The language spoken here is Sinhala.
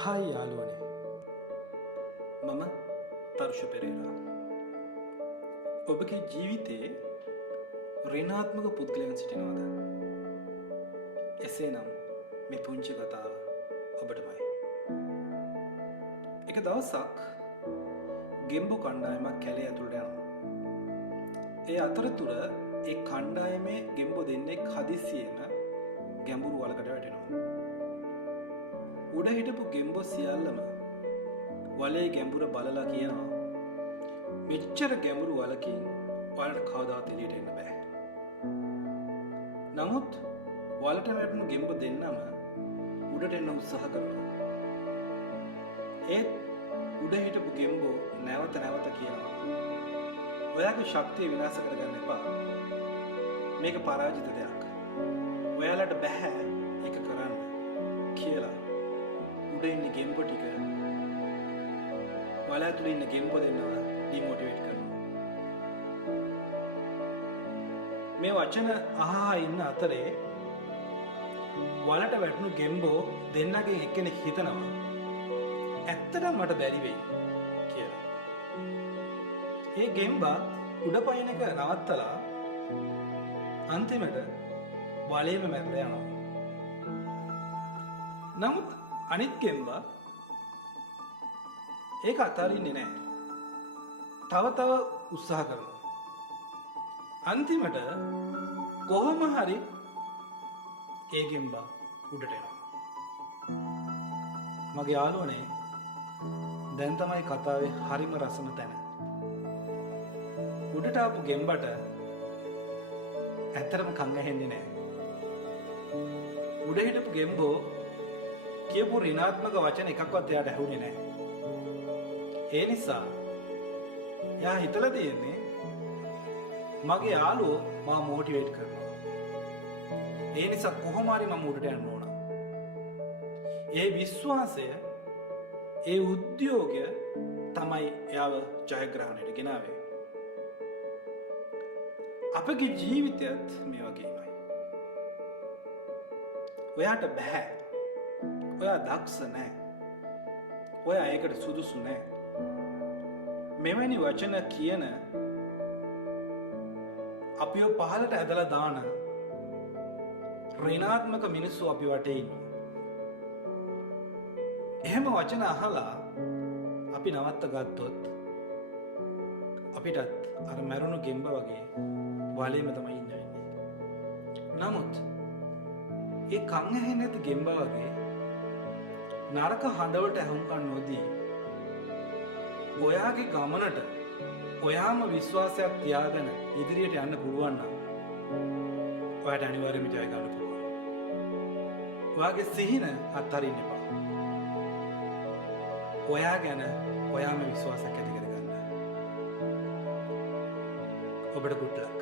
හායි යාළුවනේ. මම තර්ෂ පෙරේරා. ඔබගේ ජීවිතයේ ඍණාත්මක පුද්ගලයන් සිටිනවද? එසේනම් මේ පුංචි කතාව ඔබටමයි. එක දවසක් ගෙම්බෝ කණ්ඩායමක් කැලේ ඇතුළට යනවා. ඒ අතරතුර ඒ කණ්ඩායමේ ගෙම්බෝ දෙන්නෙක් හදිසියෙම ගැඹුරු වලකට වැටෙනවා. උඩ හිටපු ගෙම්බෝ සියල්ලම වලේ ගැඹුර බලලා කියනවා, මෙච්චර ගැඹුරු වලකින් ඔයාලට කවදාවත් එළියට එන්න බෑ. නමුත් වලට වැටුණු ගෙම්බෝ දෙන්නම උඩට එන්න උත්සාහ කරනවා. ඒත් උඩ හිටපු ගෙම්බෝ නැවත නැවත කියනවා, ඔයාගේ ශක්තිය විනාශ කරගන්න එපා. මේක පරාජිත දෙයක්. ඔයාලට බෑ ඒක කරන්න කියලා උඩ ඉන්න ගෙම්බෝ ටික වල ඇතුළේ ඉන්න ගෙම්බෝ දෙන්නව ඩිමෝටිවේට් කරනවා. මේ වචන අහා ඉන්න අතරේ වලට වැටුණු ගෙම්බෝ දෙන්නගෙන් එක්කෙනෙක් හිතනවා, ඇත්තටම මට බැරි වෙයි කියලා. ඒ ගෙම්බා උඩ පයින් එක නවත්තලා අන්තිමට වලේම මැරලා යනවා. නමුත් අනිත් ගෙම්බා ඒක අතාරින්නේ නැහැ. තව උත්සාහ කරනවා. අන්තිමට කොහොම හරි ඒ ගෙම්බා උඩට එනවා. මගේ යාළුවනේ, දැන් තමයි කතාවේ හරිම රසම තැන. උඩට ආපු ගෙම්බට ඇත්තටම කන් ඇහෙන්නේ නැහැ. උඩ හිටපු ගෙම්බෝ කියපු ඍණාත්මක වචන එකක්වත් එයාට ඇහුනේ නැහැ. ඒ නිසා එයා හිතලා තියෙන්නේ, මගේ යාළුවෝ මාව මොටිවේට් කරනවා. ඒ නිසා කොහොම හරි මම උඩට යන්න ඕන. ඒ විශ්වාසය, ඒ උද්‍යෝගය තමයි එයාව ජයග්‍රහණයට ගෙනාවේ. අපගේ ජීවිතයත් මේ වගේමයි. ඔයාට බෑ. ඔයා දක්ෂ නැහැ. ඔයා ඒකට සුදුසු නැහැ. මෙවැනි වචන කියන අපිව පහලට ඇදලා දාන ඍණාත්මක මිනිස්සු අපි වටේ ඉන්නවා. එහෙම වචන අහලා අපි නවත්ත ගත්තොත් අපිටත් අර මැරුණු ගෙම්බ වගේ වලේම තමයි ඉන්න වෙන්නේ. නමුත් ඒ කන් ඇහෙන්නේ නැති ගෙම්බ වගේ නරක හඬවලට ඇහුම්කන් නොදී ඔයාගේ ගමනට ඔයාම විශ්වාසයක් තියාගෙන ඉදිරියට යන්න පුළුවන් නම් ඔයාට අනිවාර්යයෙන්ම ජය ගන්න පුළුවන්. ඔයාගේ සිහින අත්හරින්න එපා. ඔයා ගැන ඔයාම විශ්වාසයක් ඇති කරගන්න. ඔබට good luck.